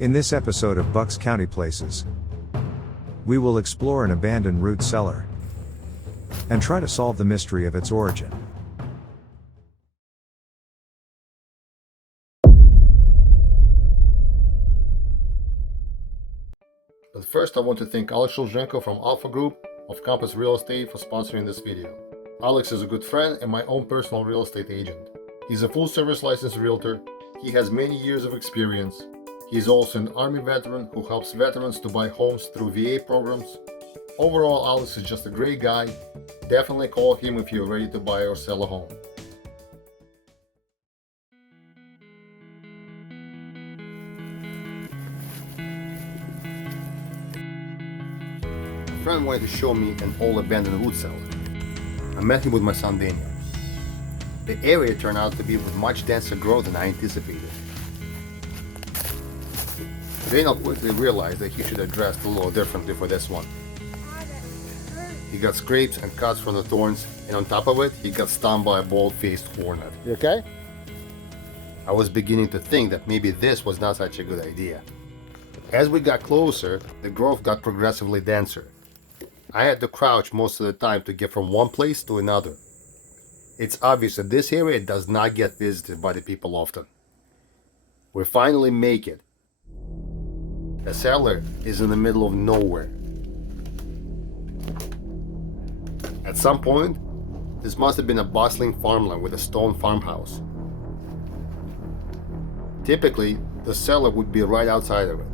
In this episode of Bucks County Places, we will explore an abandoned root cellar and try to solve the mystery of its origin. But first, I want to thank Alex Shulzhenko from Alpha Group of Compass Real Estate for sponsoring this video. Alex is a good friend and my own personal real estate agent. He's a full-service licensed realtor. He has many years of experience. He's also an Army veteran who helps veterans to buy homes through VA programs. Overall, Alex is just a great guy. Definitely call him if you're ready to buy or sell a home. A friend wanted to show me an old abandoned root cellar. I met him with my son Daniel. The area turned out to be with much denser growth than I anticipated. Daniel quickly realized that he should have dressed a little differently for this one. He got scrapes and cuts from the thorns, and on top of it, he got stung by a bald-faced hornet. You okay? I was beginning to think that maybe this was not such a good idea. As we got closer, the growth got progressively denser. I had to crouch most of the time to get from one place to another. It's obvious that this area does not get visited by the people often. We finally make it. The cellar is in the middle of nowhere. At some point, this must have been a bustling farmland with a stone farmhouse. Typically, the cellar would be right outside of it.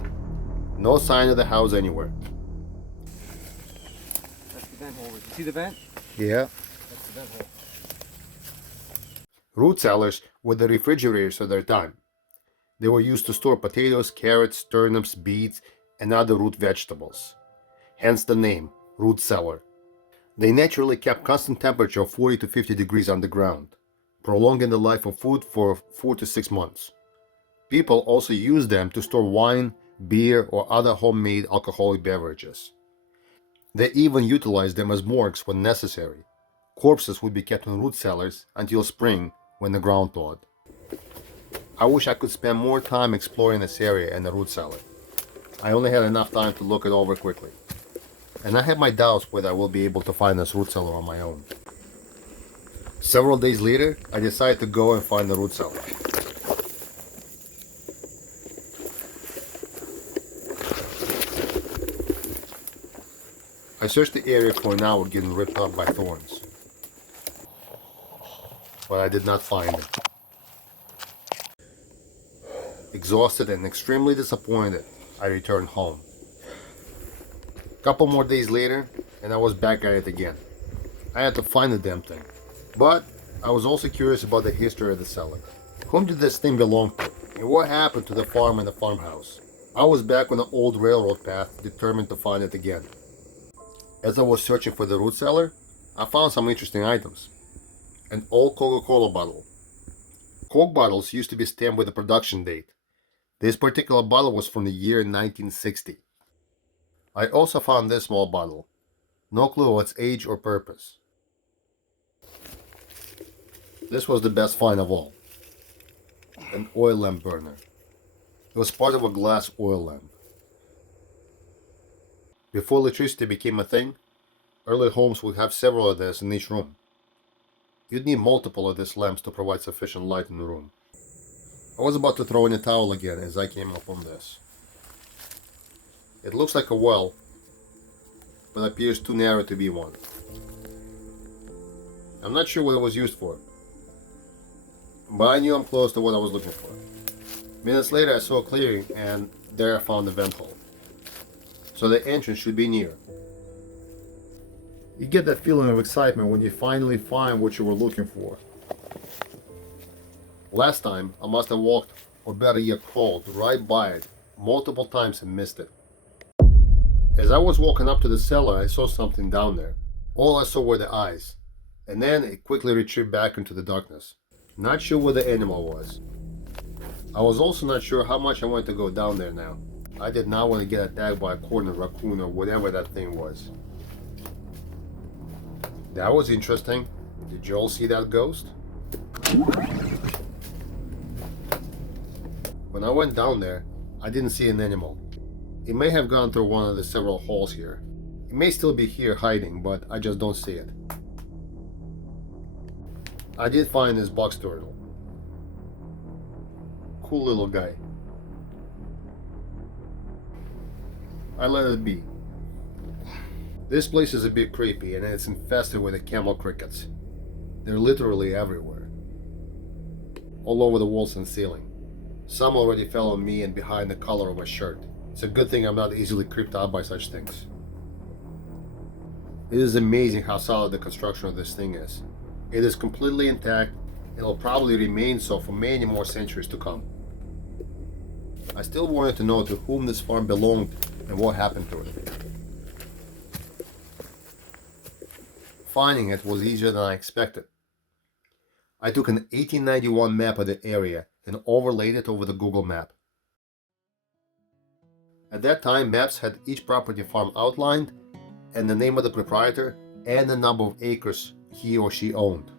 No sign of the house anywhere. That's the vent hole. You see the vent? Yeah. That's the vent hole. Root cellars were the refrigerators of their time. They were used to store potatoes, carrots, turnips, beets, and other root vegetables. Hence the name, root cellar. They naturally kept constant temperature of 40 to 50 degrees underground, prolonging the life of food for 4 to 6 months. People also used them to store wine, beer, or other homemade alcoholic beverages. They even utilized them as morgues when necessary. Corpses would be kept in root cellars until spring when the ground thawed. I wish I could spend more time exploring this area and the root cellar. I only had enough time to look it over quickly. And I have my doubts whether I will be able to find this root cellar on my own. Several days later, I decided to go and find the root cellar. I searched the area for an hour getting ripped up by thorns. But I did not find it. Exhausted and extremely disappointed, I returned home. A couple more days later, and I was back at it again. I had to find the damn thing. But I was also curious about the history of the cellar. Whom did this thing belong to? And what happened to the farm and the farmhouse? I was back on the old railroad path, determined to find it again. As I was searching for the root cellar, I found some interesting items. An old Coca-Cola bottle. Coke bottles used to be stamped with a production date. This particular bottle was from the year 1960. I also found this small bottle. No clue its age or purpose. This was the best find of all. An oil lamp burner. It was part of a glass oil lamp. Before electricity became a thing, early homes would have several of this in each room. You'd need multiple of these lamps to provide sufficient light in the room. I was about to throw in a towel again as I came upon this. It looks like a well, but appears too narrow to be one. I'm not sure what it was used for, but I knew I'm close to what I was looking for. Minutes later I saw a clearing, and there I found the vent hole. So the entrance should be near. You get that feeling of excitement when you finally find what you were looking for. Last time, I must have walked, or better yet crawled, right by it multiple times and missed it. As I was walking up to the cellar, I saw something down there. All I saw were the eyes, and then it quickly retreated back into the darkness. Not sure what the animal was. I was also not sure how much I wanted to go down there now. I did not want to get attacked by a cornered raccoon or whatever that thing was. That was interesting. Did you all see that ghost? When I went down there, I didn't see an animal. It may have gone through one of the several holes here. It may still be here hiding, but I just don't see it. I did find this box turtle. Cool little guy. I let it be. This place is a bit creepy and it's infested with the camel crickets. They're literally everywhere. All over the walls and ceiling. Some already fell on me and behind the collar of my shirt. It's a good thing I'm not easily creeped out by such things. It is amazing how solid the construction of this thing is. It is completely intact and will probably remain so for many more centuries to come. I still wanted to know to whom this farm belonged and what happened to it. Finding it was easier than I expected. I took an 1891 map of the area and overlaid it over the Google map. At that time, maps had each property farm outlined and the name of the proprietor and the number of acres he or she owned.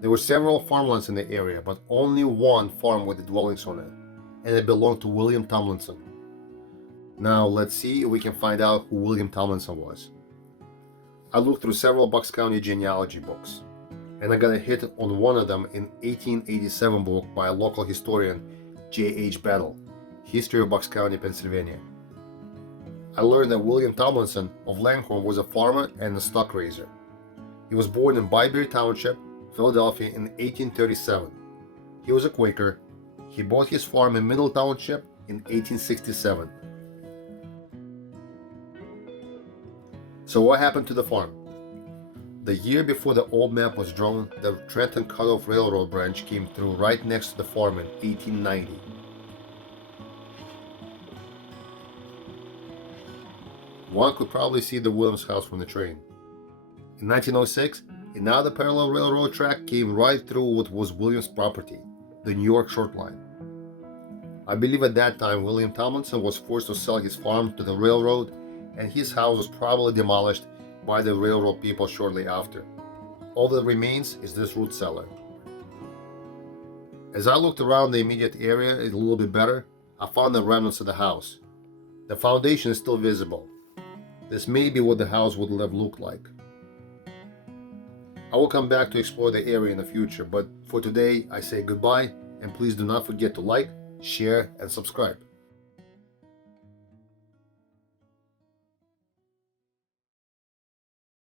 There were several farmlands in the area, but only one farm with the dwellings on it, and it belonged to William Tomlinson. Now let's see if we can find out who William Tomlinson was. I looked through several Bucks County genealogy books, and I got a hit on one of them in 1887 book by a local historian, J.H. Battle, History of Bucks County, Pennsylvania. I learned that William Tomlinson of Langhorne was a farmer and a stock raiser. He was born in Byberry Township, Philadelphia in 1837. He was a Quaker. He bought his farm in Middletown Township in 1867. So what happened to the farm? The year before the old map was drawn, the Trenton Cutoff Railroad branch came through right next to the farm in 1890. One could probably see the Williams house from the train. In 1906, another parallel railroad track came right through what was Williams' property, the New York Short Line. I believe at that time William Tomlinson was forced to sell his farm to the railroad, and his house was probably demolished by the railroad people shortly after. All that remains is this root cellar. As I looked around the immediate area a little bit better, I found the remnants of the house. The foundation is still visible. This may be what the house would have looked like. I will come back to explore the area in the future, but for today I say goodbye, and please do not forget to like, share, and subscribe.